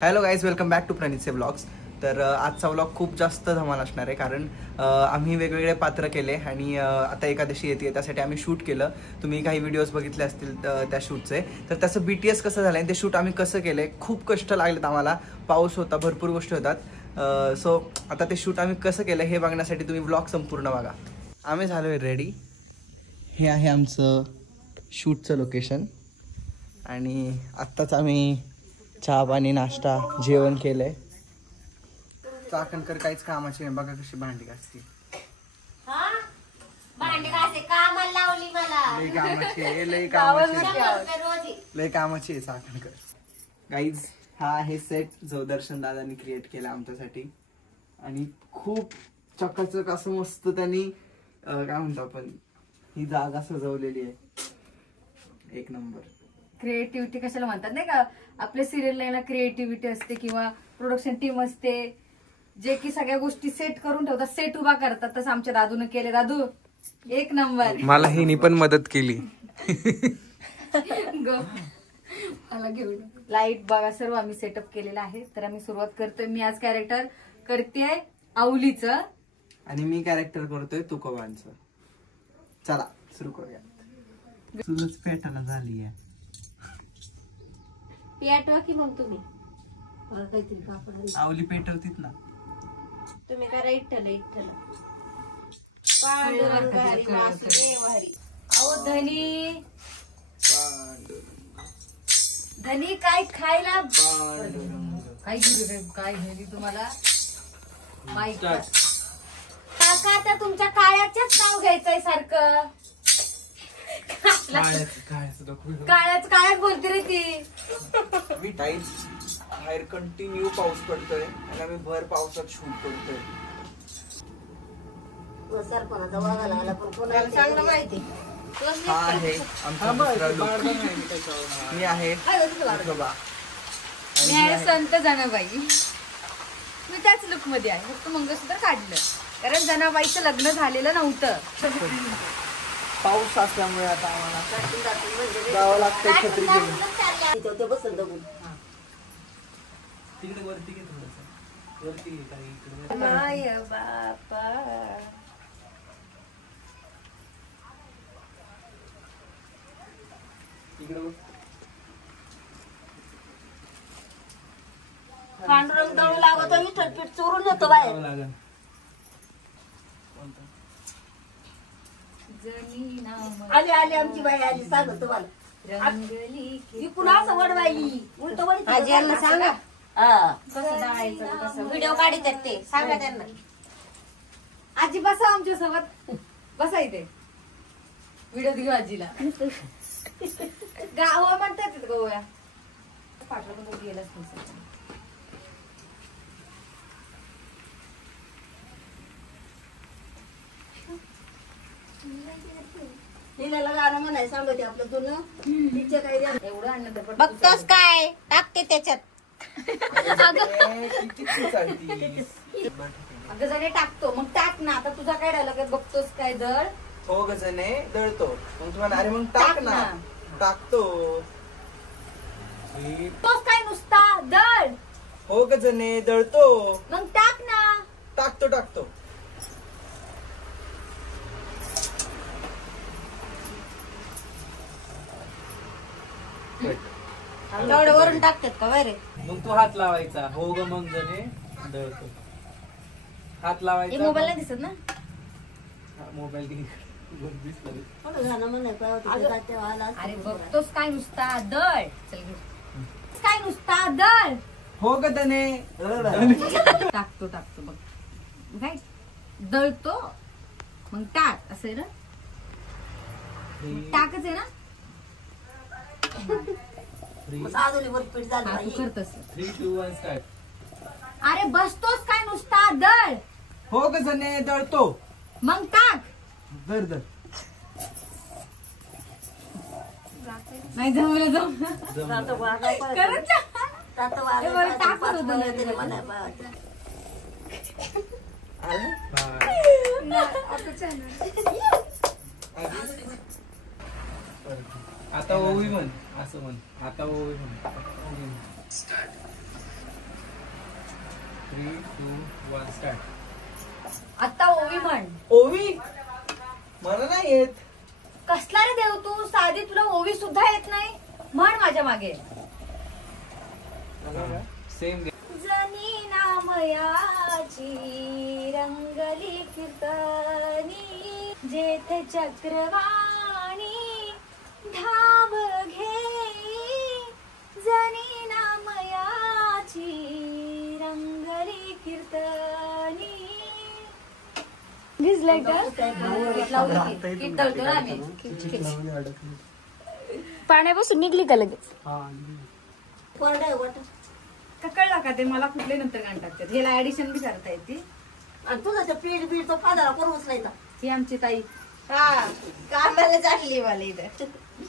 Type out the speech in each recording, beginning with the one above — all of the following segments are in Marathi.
Hello guys, welcome back to प्रणितचे ब्लॉग्स. तर आजचा व्लॉग खूप जास्त धमाल असणार आहे, कारण आम्ही वेगवेगळे पात्र केले आणि आता एकादशी येते त्यासाठी आम्ही शूट केलं. तुम्ही काही व्हिडिओज बघितले असतील त्या शूटचे. तर त्याचं BTS कसं झालं आहे ते शूट आम्ही कसं केलं आहे, खूप कष्ट लागलेत आम्हाला. पाऊस होता, भरपूर गोष्टी होतात. सो आता ते शूट आम्ही कसं केलं हे बघण्यासाठी तुम्ही व्लॉग संपूर्ण बघा. आम्ही झालो आहे रेडी. हे आहे आमचं शूटचं लोकेशन आणि आत्ताच आम्ही चहा पाणी नाश्ता जेवण केलंय. चाकणकर काहीच कामाची नाही, बघा कशी भांडी घासती. लय कामाची आहे चाकणकर. गाईज, हा आहे सेट जो दर्शन दादांनी क्रिएट केला आमच्यासाठी आणि खूप चकाचक असं मस्त त्यांनी काय म्हणतो आपण ही जागा सजवलेली आहे. एक नंबर. क्रिएटिव्हिटी कशाला म्हणतात नाही का, आपल्या सिरियलला ना क्रिएटिव्हिटी असते किंवा प्रोडक्शन टीम असते जे की सगळ्या गोष्टी सेट करून ठेवतात, सेट उभा करतात. तसं आमच्या दादूने केले. दादू एक नंबर. मला हिनी पण मदत केली. मला घेऊन लाईट बघा सर्व आम्ही सेटअप केलेला आहे. तर आम्ही सुरुवात करतोय. मी आज कॅरेक्टर करतेय आवलीचं आणि मी कॅरेक्टर करतोय तुकोबांचं. चला सुरू करूया. तुझंच पेटाला झाली आहे. पेटवा की मग तुम्ही काहीतरी कापड आवली पेटवतीत ना तुम्ही करा. इठ्ठल पांडुरंगारी वासुदेवहरी. अहो धनी काय खायला काय काय घ्यायली तुम्हाला माहित काका आता तुमच्या काळ्याचंच नाव घ्यायचंय सारखं. काळ्याच बोलते रे ती. मी टाईट बाहेर कंटिन्यू पाऊस पडतोय आणि आम्ही भर पावसात शूट करतोय. सरपणाचा वागायला आला पण कोणाला चांगलं माहिती. हा आहे आमचा दुसरा look. मी आहे तुकोबा. मी आहे संत जनाबाई. मी त्याच लुक मध्ये आहे, फक्त मंगळसूत्र काढलं कारण जनाबाईचं लग्न झालेलं नव्हतं. पाऊस असल्यामुळे आता आम्हाला जावं लागतंय छत्री घेऊन. बसल बघून तिकडे वरती घे, थोडंसं वरती घे. काही इकडे माय बापा इकडे बघ. पांडुरंग दळू लागतो. मी ठटपीट चोरून येतो बाहेर. आली आली आमची बाई आली. सांगतो तुम्हाला इकडून असं वडवाई उलट वड. आजी यांना सांगा कसं दळायचं. व्हिडिओ काढतात ते सांगा त्यांना. आजी बसा आमच्या सोबत. बसा इथे व्हिडिओ दिली आजीला. गावा म्हणतात गोव्या पाठवून गेलाच नाही. हिला गाणं म्हणायचं सांगते आपलं जुनं. तिच्या काही एवढं आणलं बघतोस काय टाकते त्याच्यात. अगं जणे टाकतो मग टाक ना. आता तुझा काय राहिला बघतोस काय दळ. हो गजने दळतो. मग तुम्हाला अरे मग टाक ना. टाकतो. तोच काय नुसता दळ. हो गजने दळतो. मग टाक ना. टाकतो. तेवढं वरून टाकतात का वैरे. मग तू हात लावायचा. हो ग मग जने दळतो. हात लावायचा. मोबाईल नाही दिसत ना. मोबाईल गाणं म्हणायचं. अरे बघतोस काय नुसता दळ. चल काय नुसता दळ. हो ग दने टाकतो बघ काय दळतो मग टाक. असं आहे ना. टाकच आहे ना. करतस. 3, 2, 1 स्टार्ट. अरे बसतोस काय नुसता दळ. हो ग जने दळतो. मग टाक. दर नाही जमलं आता ओवी म्हण. असं म्हण. आता ओवी म्हण. 3, 2, 1 स्टार्ट. आता ओवी म्हण. ओवी मला नाही येत. कसला रे देव तू, साधी तुला ओवी सुद्धा येत नाही. म्हण माझ्या मागे. सेम. जनी नामयाची रंगली कीर्तनी, जेथ चक्रवाणी धाव घेई. जनी नामयाची रंगली कीर्तनी. भिजलंय का? पाण्यापासून निघली का लगेच? कळला का ते मला कुठले नंतर गाण टाकतात. ह्याला ऍडिशन बी करता येते. आणि तुझा ते पीठ बीठ तो पादाला करूच नाही का? ही आमची ताई हा कामाला चालली मला इथं.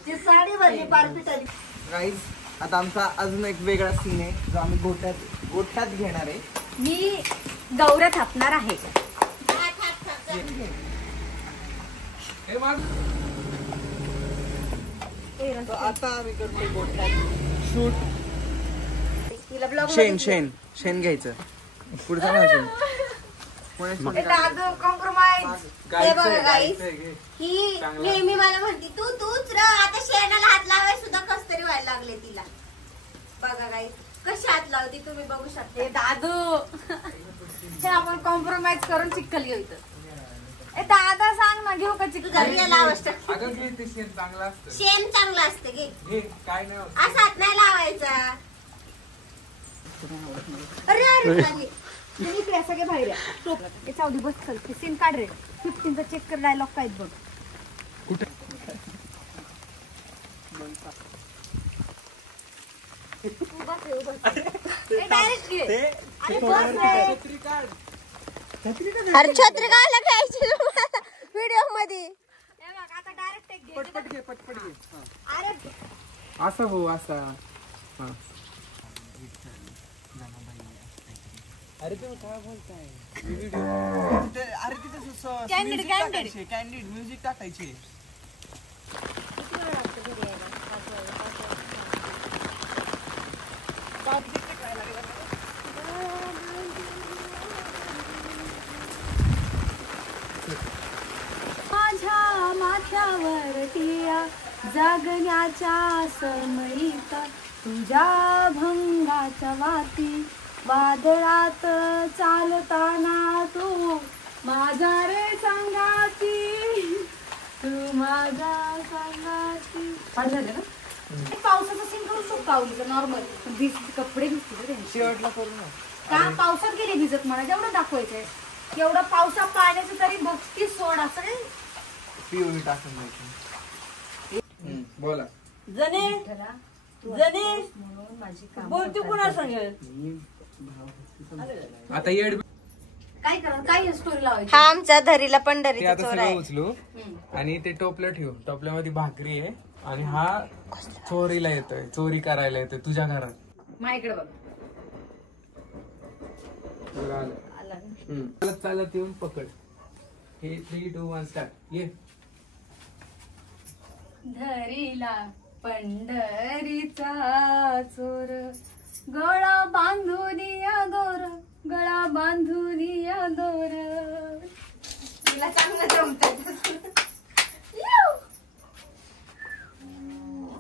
ती साडी भरली पार पिठाली. गाईज आता आमचा अजून एक वेगळा सीन आहे जो आम्ही गोठ्यात घेणार आहे. मी गौऱ्या थापणार आहे. तर आता आम्ही करतो गोठ्यात शूट. तिला ब्लॉग शेण घ्यायचं. पुढचा अजून कॉम्प्रोमाइज. हे बघा गाईस, ही नेहमी मला म्हणते तूच र. आता शेणाला हात लावाय सुद्धा कस तरी व्हायला लागले तिला. बघा गाईस कशी हात लावती तुम्ही बघू शकता. दादू हे आपण कॉम्प्रोमाइज करून चिखल घेऊ. ए दादा सांग ना, घेऊ का चिखल? शेण चांगलं असतं घे. काय नाही असा हात नाही लावायचा. अरे अरे सगळे बाहेर चावडी बस चलते. सीन काढ रे. 15चा चेक कर. डायलॉग काय बघ. डायरेक्ट घे. अरे बस रे. अरे छत्री काढला घ्यायची व्हिडिओ मध्ये. आता डायरेक्ट घे. पटपट घे. अरे असं हो असा. अरे तुम्ही काय बोलताय? अरे तिथे कॅन्डिड म्युझिक टाकायची. माझ्या माथ्यावर टिया जागण्याच्या समयीता, तुझ्या भंगाच्या वाती वादळात चालताना तू माझा रे संगाती, तू माझा संगाती. झालं ना? पावसाचा सीन करू शकतो आवलीचं नॉर्मल. कपडे भिजते शेवटला करू ना. का पावसात गेले भिजत मला जेवढं दाखवायचंय. एवढं पावसात पाण्याचं तरी भक्ती सोड. असं काही पिवळी टाकून द्यायची. बोला. बोलतो कुणा सांग. आता येड काय करा, काय स्टोरी लावायची. हा आमचा धरीला ते पंढरीचा आता चोर सगळं आहे. उचलू आणि ते टोपलं ठेवू. टोपल्यामध्ये भाकरी आहे आणि हा चोरीला येतोय, चोरी करायला येतोय तुझ्या घरात. माझ्याकडे बघ. चालत येऊन पकड. हे 3, 2, 1 स्टार्ट. ये. धरीला पंढरीचा चोर, गळा बांधून या दोर, गळा बांधून या दोर. तिला चांगलं जमतात.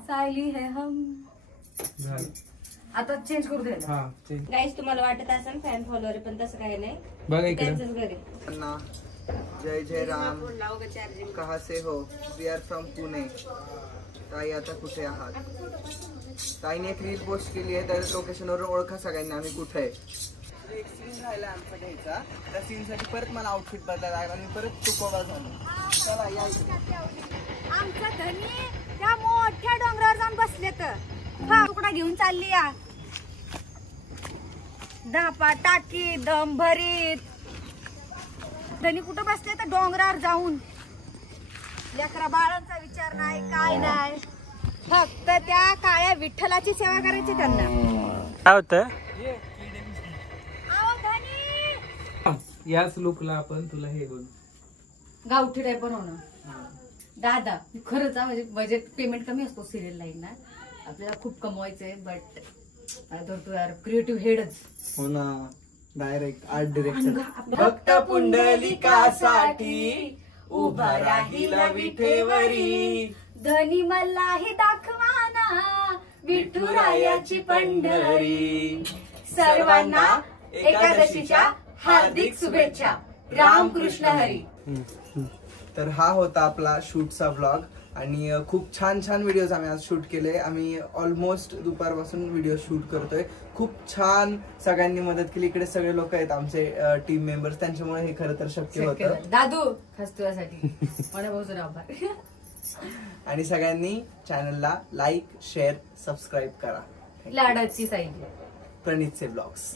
सायली है हम. आता चेंज करू दे. गाईस तुम्हाला वाटत असेल फॅन फॉलोअर पण तसं काही नाही. बघा इकडे. त्यांचंच घरी. जय जय राम. कहा से हो? We are from Pune. ताई आता कुठे आहात? ताईने एक रील पोस्ट केली आहे. त्या लोकेशनवर ओळखा सगळ्यांना आम्ही कुठे आहे. एक सीन राहिला आमचा घ्यायचा. त्या सीन साठी परत मला आउटफिट बदलायला लागला आणि परत चुकवा झालं. चला या. आमचा धनी त्या मोठ्या डोंगरावर जाऊन बसले तर तुकडा घेऊन चालली या. धापा टाकी दम भरीत. धनी कुठं बसले तर डोंगरावर जाऊन. लेकरा बाळांचा विचार नाही काय नाही. फक्त त्या काळ्या विठ्ठलाची सेवा करायची त्यांना. काय होतं? आओ धनी. याच लुकला आपण तुला हे बोल गावठी टाईप बनवणं. दादा खरंच म्हणजे बजेट पेमेंट कमी असतो सिरियल लाईन ना. आपल्याला खूप कमवायचंय बट तू यार क्रिएटिव्ह हेडच. हो ना. Direct art director. भक्त पुंडलिकासाठी उभा राहिला विठेवरी, धनी मल्लाही दाखवाना विठुरायाची पंढरी. सर्वांना एकादशीच्या हार्दिक शुभेच्छा. रामकृष्ण हरी. तर हा होता आपला शूटचा व्लॉग आणि खूप छान छान व्हिडिओज आम्ही आज शूट केले. आम्ही ऑलमोस्ट दुपारपासून व्हिडिओ शूट करतोय. खूप छान सगळ्यांनी मदत केली. इकडे सगळे लोक आहेत आमचे टीम मेंबर्स, त्यांच्यामुळे हे खरं तर शक्य होतं. दादू खास तुझ्यासाठी मनापासून आभार. आणि सगळ्यांनी चॅनलला लाईक शेअर सबस्क्राईब करा. लाडाची साईड प्रणितचे ब्लॉग्स.